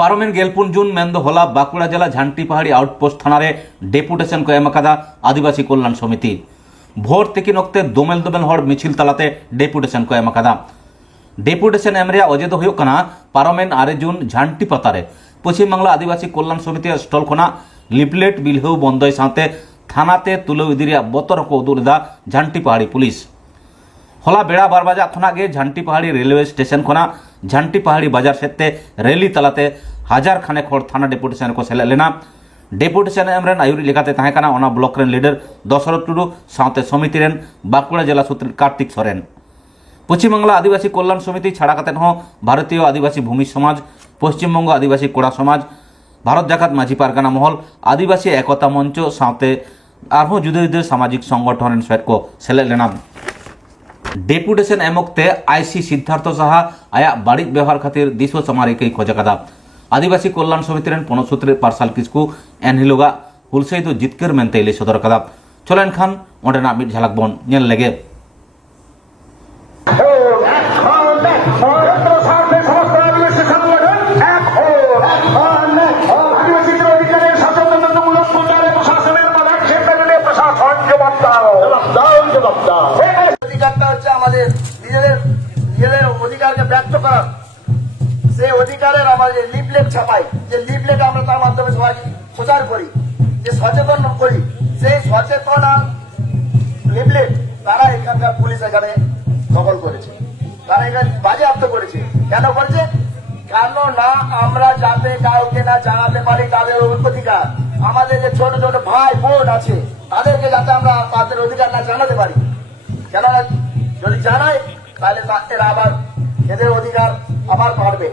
पारमेन गेलपुन जून मेंदो होला बांकुड़ा जिला झांटी पहाड़ी आउटपोस्ट थाना डेपुटेशन को एमकादा आदिवासी कल्याण समिति भोर तकिन ओक्ते दोमेल दोमेल हर मिছিল तालाते डेपुटेशन को एमकादा डेपुटेशन एम रे अजे दो हुयो कना पारमेन 8 जून झांटी पतारे पश्चिम बांगला आदिवासी कल्याण समिति स्टल खना लिफलेट बिलहु बंदय साथे थानाते तुलो इदिरिया बतर को उदुरदा झांटी पहाड़ी पुलिस होला बेड़ा 12 बजा खनागे झांटी पहाड़ी रेलवे स्टेशन खना झांटी पहाड़ी बाजार सेते रैली तलाते हजार खाने खोड़ थाना डेपुटेशन को सेले लेना डेपुटेशन एमरेन आयुरी लेखाते ताहे काना ओना ब्लॉक रेन लीडर दशरथ टुडू साथे समिति रेन बांकुड़ा जिला सूत्र कार्तिक सोरेन पश्चिम बांगला आदिवासी कल्याण समिति छाड़ा काते हो भारतीय आदिवासी भूमि समाज पश्चिम बंग आदिवासी कोड़ा समाज भारत जाकात माझी पारगाना महल आदिवासी एकता मंच साथे आरहो जुदे जुदे सामाजिक संगठन सेट को सेले लेना डेपुटेशन एमोक्ते आईसी सिद्धार्थ साहा आया बाड़ी व्यवहार खातिर दिशो समारी के खोजकादा आदिवासी कल्याण समिति रेन पनसूत्रे पार्सल किसकु एनहिलोगा हुलसई तो जितकर मेनते ले सदर कदा चलेन खान ओंडेना मिट झलक बन नेल लेगे লিফলেট ছাপাই যে লিফলেট আমরা তার মাধ্যমে সবাই প্রচার করি যে সচেতন করি সেই সচেতন লিফলেট তারা এখানকার পুলিশ এখানে দখল করেছে তারা এখানে বাজেয়াপ্ত করেছে কেন করেছে কেন না আমরা যাতে কাউকে না জানাতে পারি তাদের অধিকার আমাদের যে ছোট ছোট ভাই বোন আছে তাদেরকে যাতে আমরা তাদের অধিকার না জানাতে পারি কেননা যদি জানাই তাহলে এরা আবার এদের অধিকার আবার পারবে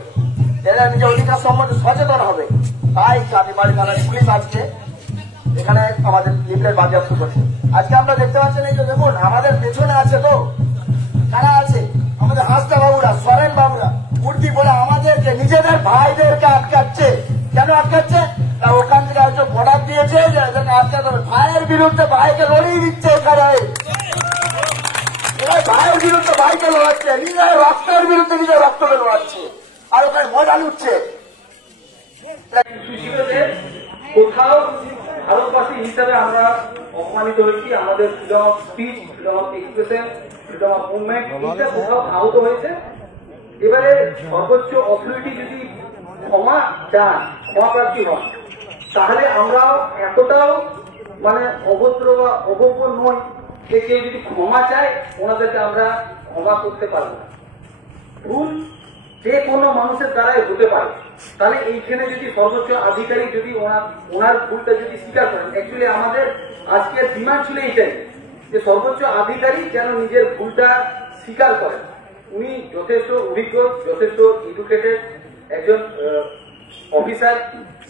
এরা নিজের অধিকার সম্বন্ধে সচেতন হবে তাই চাঁদিবাড়ি থানার পুলিশ আজকে এখানে আমাদের লিফলেট বাজেয়াপ্ত করছে আজকে আমরা দেখতে পাচ্ছেন এই যে দেখুন আমাদের পেছনে আছে তো কারা আছে আমাদের হাসদা বাবুরা সরেন বাবুরা মূর্তি বলে আমাদেরকে নিজেদের ভাইদেরকে আটকাচ্ছে কেন আটকাচ্ছে তা ওখান থেকে হয়তো বর্ডার দিয়েছে যে এদেরকে আটকাতে হবে ভাইয়ের বিরুদ্ধে ভাইকে লড়িয়ে দিচ্ছে এখানে ভাইয়ের বিরুদ্ধে ভাইকে লড়াচ্ছে নিজের রক্তের বিরুদ্ধে নিজের রক্তকে লড়াচ্ছে আর ওখানে মজা লুটছে কোথাও ভারতবাসী হিসাবে আমরা অপমানিত হয়েছি আমাদের freedom of speech freedom of expression freedom of movement এটা কোথাও আহত হয়েছে এবারে সর্বোচ্চ অথরিটি যদি ক্ষমা চান ক্ষমা প্রার্থী হন তাহলে আমরাও এতটাও মানে অভদ্র বা অভব্য নই যে কেউ যদি ক্ষমা চায় ওনাদেরকে আমরা ক্ষমা করতে পারবো না ভুল যে কোনো মানুষের দ্বারাই হতে পারে তাহলে এইখানে যদি সর্বোচ্চ আধিকারিক যদি ওনার ভুলটা যদি স্বীকার করেন অ্যাকচুয়ালি আমাদের আজকের ডিমান্ড ছিল এইটাই যে সর্বোচ্চ আধিকারিক যেন নিজের ভুলটা স্বীকার করেন উনি যথেষ্ট অভিজ্ঞ যথেষ্ট এডুকেটেড একজন অফিসার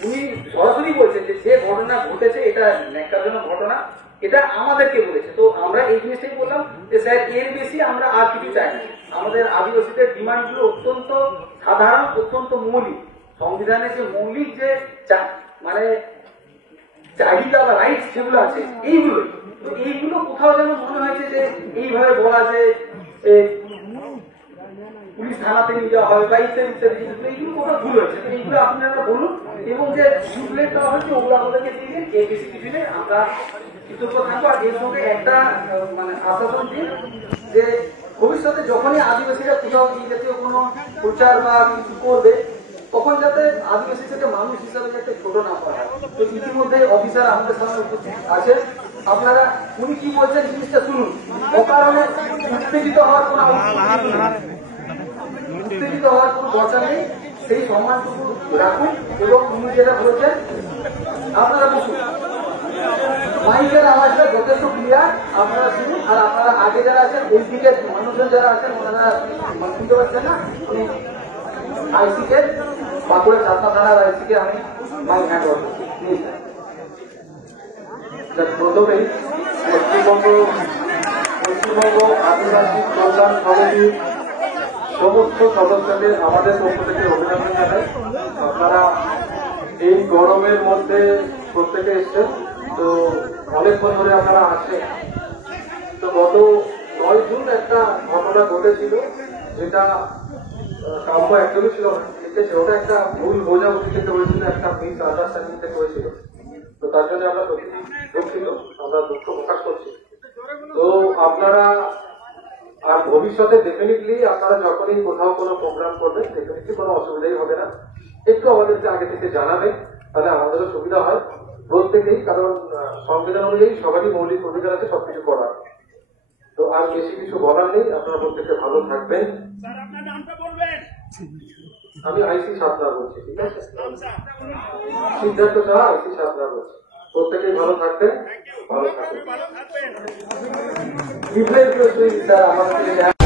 উনি সরাসরি বলছেন যে যে ঘটনা ঘটেছে এটা ন্যাক্কারজনক ঘটনা এটা আমাদেরকে বলেছে তো আমরা এই জিনিসটাই বললাম যে স্যার এর বেশি আমরা আর কিছু চাই না আমাদের আদিবাসীদের ডিমান্ডগুলো অত্যন্ত সাধারণ অত্যন্ত মৌলিক সংবিধানে যে মৌলিক যে মানে চাহিদা বা রাইটস যেগুলো আছে এইগুলোই তো এইগুলো কোথাও যেন মনে হয়েছে যে এইভাবে বলা যে পুলিশ থানাতে নিয়ে যাওয়া হবে বা ইত্যাদি ইত্যাদি এইগুলো কোথাও ভুল হয়েছে তো এইগুলো আপনারা বলুন এবং যে লিফলেট দেওয়া হয়েছে ওগুলো আমাদেরকে দিয়ে দিন এই বেশি কিছু নেই আমরা কৃতজ্ঞ থাকবো আর এর সঙ্গে একটা মানে আশ্বাসন দিন যে ভবিষ্যতে যখনই আদিবাসীরা কোথাও এই জাতীয় কোনো প্রচার বা কিছু করবে তখন যাতে আদিবাসী থেকে মানুষ হিসাবে যাতে ছোট না পায় তো ইতিমধ্যে অফিসার আমাদের সামনে উপস্থিত আছে আপনারা উনি কি বলছেন জিনিসটা শুনুন অকারণে উত্তেজিত হওয়ার কোনো দরকার নেই সেই সম্মানটুকু রাখুন এবং উনি যেটা বলেছেন আপনারা বসুন মাইকের আওয়াজটা যথেষ্ট ক্লিয়ার আপনারা শুনুন আর আপনারা আগে যারা আছেন ওই দিকের মানুষজন যারা আছেন ওনারা শুনতে পাচ্ছেন না আইসিকে বাঁকুড়া চাষা থানার আইসিকে আমি মাইক হ্যান্ড ওভার করছি প্রথমেই পশ্চিমবঙ্গ আদিবাসী কল্যাণ সমিতির সমস্ত সদস্যদের আমাদের পক্ষ থেকে অভিনন্দন জানাই আপনারা এই গরমের মধ্যে প্রত্যেকে এসছেন তো অনেকক্ষণ ধরে আপনারা আসেন তো গত 9 জুন একটা ঘটনা ঘটেছিল যেটা কাম্য একদমই ছিল না ঠিক আছে, ওটা একটা ভুল বোঝাবুঝি থেকে হয়েছিল, একটা মিস আন্ডারস্ট্যান্ডিং থেকে হয়েছিল। তো তার জন্য আমরা সত্যি দুঃখিত, আমরা দুঃখ প্রকাশ করছি। তো আপনারা আর ভবিষ্যতে ডেফিনেটলি আপনারা যখনই কোথাও কোনো প্রোগ্রাম করবেন ডেফিনেটলি কোনো অসুবিধাই হবে না, একটু আমাদেরকে আগে থেকে জানাবেন, তাহলে আমাদেরও সুবিধা হয় প্রত্যেকেই, কারণ সংবিধান অনুযায়ী সবারই মৌলিক অধিকার আছে সবকিছু করার। তো আর বেশি কিছু বলার নেই, আপনারা প্রত্যেককে ভালো থাকবেন। আমি আইসি সাতনা বলছি, ঠিক আছে, সিদ্ধার্থ সাহা আইসি সাতনা বলছি। প্রত্যেকেই ভালো থাকবেন, ভালো থাকবেন। আমাদের